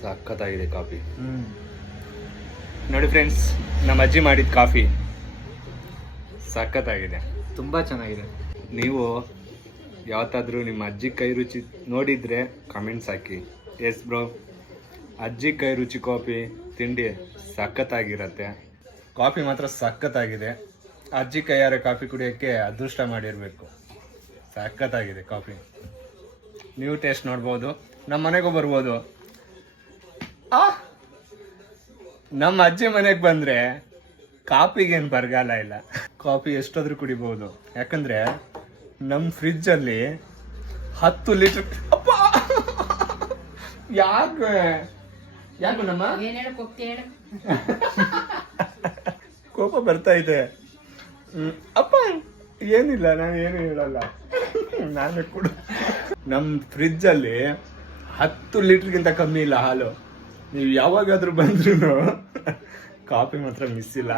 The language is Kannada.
ಸಖತ್ತಾಗಿದೆ ಕಾಫಿ. ನೋಡಿ ಫ್ರೆಂಡ್ಸ್ ನಮ್ಮ ಅಜ್ಜಿ ಮಾಡಿದ ಕಾಫಿ ಸಖತ್ತಾಗಿದೆ ತುಂಬಾ ಚೆನ್ನಾಗಿದೆ. ನೀವು ಯಾವತ್ತಾದ್ರೂ ನಿಮ್ಮ ಅಜ್ಜಿ ಕೈ ರುಚಿ ನೋಡಿದ್ರೆ ಕಮೆಂಟ್ಸ್ ಹಾಕಿ. ಎಸ್ ಬ್ರೋ ಅಜ್ಜಿ ಕೈ ರುಚಿ ಕಾಫಿ ತಿಂಡಿ ಸಖತ್ತಾಗಿರತ್ತೆ ಕಾಫಿ ಮಾತ್ರ ಸಖತ್ತಾಗಿದೆ ಅಜ್ಜಿ ಕೈಯಾರ ಕಾಫಿ ಕುಡಿಯೋಕ್ಕೆ ಅದೃಷ್ಟ ಮಾಡಿರಬೇಕು. ಸಖತ್ತಾಗಿದೆ ಕಾಫಿ. ನೀವು ಟೇಸ್ಟ್ ನೋಡ್ಬೋದು ನಮ್ಮ ಮನೆಗೂ ಬರ್ಬೋದು. ನಮ್ಮ ಅಜ್ಜಿ ಮನೆಗೆ ಬಂದ್ರೆ ಕಾಫಿಗೇನು ಬರಗಾಲ ಇಲ್ಲ. ಕಾಫಿ ಎಷ್ಟಾದ್ರೂ ಕುಡಿಬಹುದು ಯಾಕಂದ್ರೆ ನಮ್ಮ ಫ್ರಿಜ್ ಅಲ್ಲಿ ಹತ್ತು ಲೀಟರ್ ಅಪ್ಪ! ಯಾಕೆ? ಯಾಕೆ ನಮ್ಮ ಏನ್ ಕೋಪ ಬರ್ತಾ ಇದೆ. ಅಪ್ಪ ಏನಿಲ್ಲ ನಾನು ಏನು ಹೇಳಲ್ಲ. ನಾನು ಕೂಡ ನಮ್ಮ ಫ್ರಿಜ್ ಅಲ್ಲಿ ಹತ್ತು ಲೀಟರ್ಗಿಂತ ಕಮ್ಮಿ ಇಲ್ಲ ಹಾಲು. ನೀವು ಯಾವಾಗಾದ್ರೂ ಬಂದ್ರು ಕಾಫಿ ಮಾತ್ರ ಮಿಸ್ ಇಲ್ಲ.